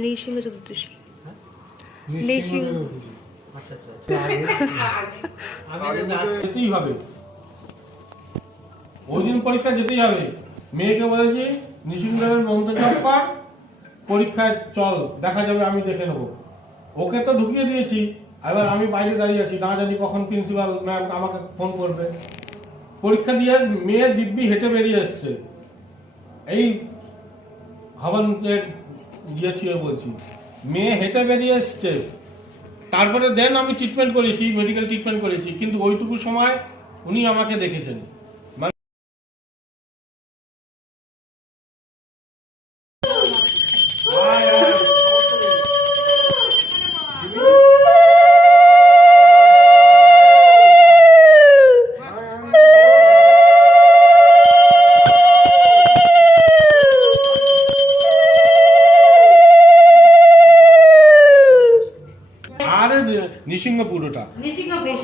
নৃসিংহ চতুর্দশী নৃসিংহ আচ্ছা আচ্ছা যেতেই হবে ওই দিন পরীক্ষা যেতেই হবে মেয়েকে বলেছি নিশিংহের মন্ত্র জপ কর পরীক্ষায় চল দেখা যাবে আমি দেখে নেব। ওকে তো ঢুকিয়ে দিয়েছি এবার আমি বাইরে দাঁড়িয়ে আছি না জানি কখন প্রিন্সিপাল ম্যাম আমাকে ফোন করবে। পরীক্ষা দিয়ে মেয়ে দিব্যি হেঁটে বেরিয়ে এসছে। এই হবনের ইয়ে ছুঁয়ে বলছি? মেয়ে হেঁটে বেরিয়ে এসছে। তারপরে দেন আমি ট্রিটমেন্ট করেছি মেডিকেল ট্রিটমেন্ট করেছি, কিন্তু ওইটুকু সময় উনি আমাকে দেখেছেন। মানে নিসিংহপুর ওটা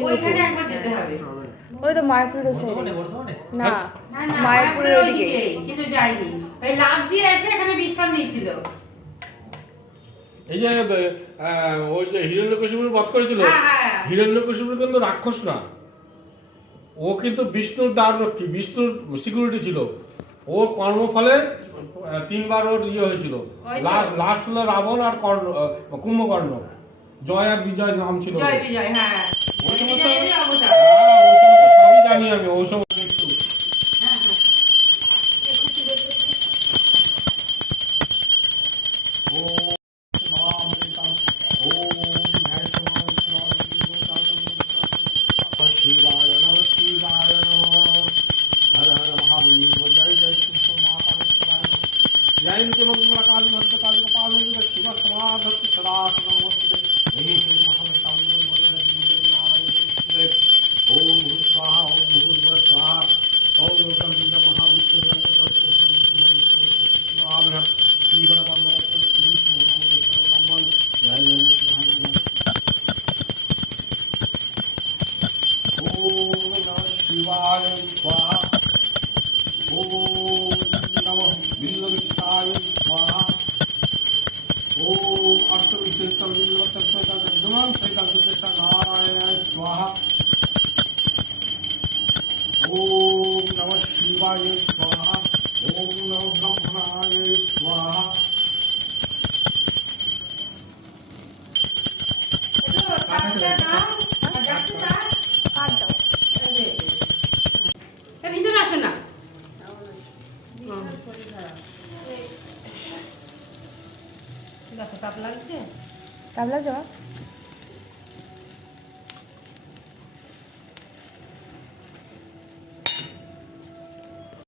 ওইখানে একবার যেতে হবে। ওই তো মায়াপুরের না মায়াপুরের ওদিকে কিন্তু যাইনি। ওই লাভ দিয়ে এসে এখানে বিশ্রাম নিয়েছিল। এই যে ওই যে হিরণ্যকশিপুর বধ করেছিল? হ্যাঁ, হ্যাঁ। হিরণ্যকশিপুর কিন্তু রাক্ষস না। ও কিন্তু বিষ্ণুর দ্বার রক্ষী বিষ্ণুর সিকিউরিটি ছিল। ওর কর্মফলে তিনবার ওর ইয়ে হয়েছিল। লাস্ট লাস্ট হলো রাবণ আর কর্ণ কুম্ভকর্ণ। জয় আর বিজয় নাম ছিল জয় ওর। বিজয় হ্যাঁ ওই সমস্ত- বিজয়েরই অবতার। হ্যাঁ, ওই সমস্ত সবই জানি আমি ওই সমস্ত একটু হ্যাঁ, হ্যাঁ। শিবায় নম শিবায় নম হর হর জয় জয় শিব সমাকালেশ্বরায় নমঃ। জয় নিত্য মঙ্গল কালী ভদ্র কালী কপাল শিব সমাধত্ত সদা নমস্তে এই দেখো তাপ লাগছে তাপ লাগছে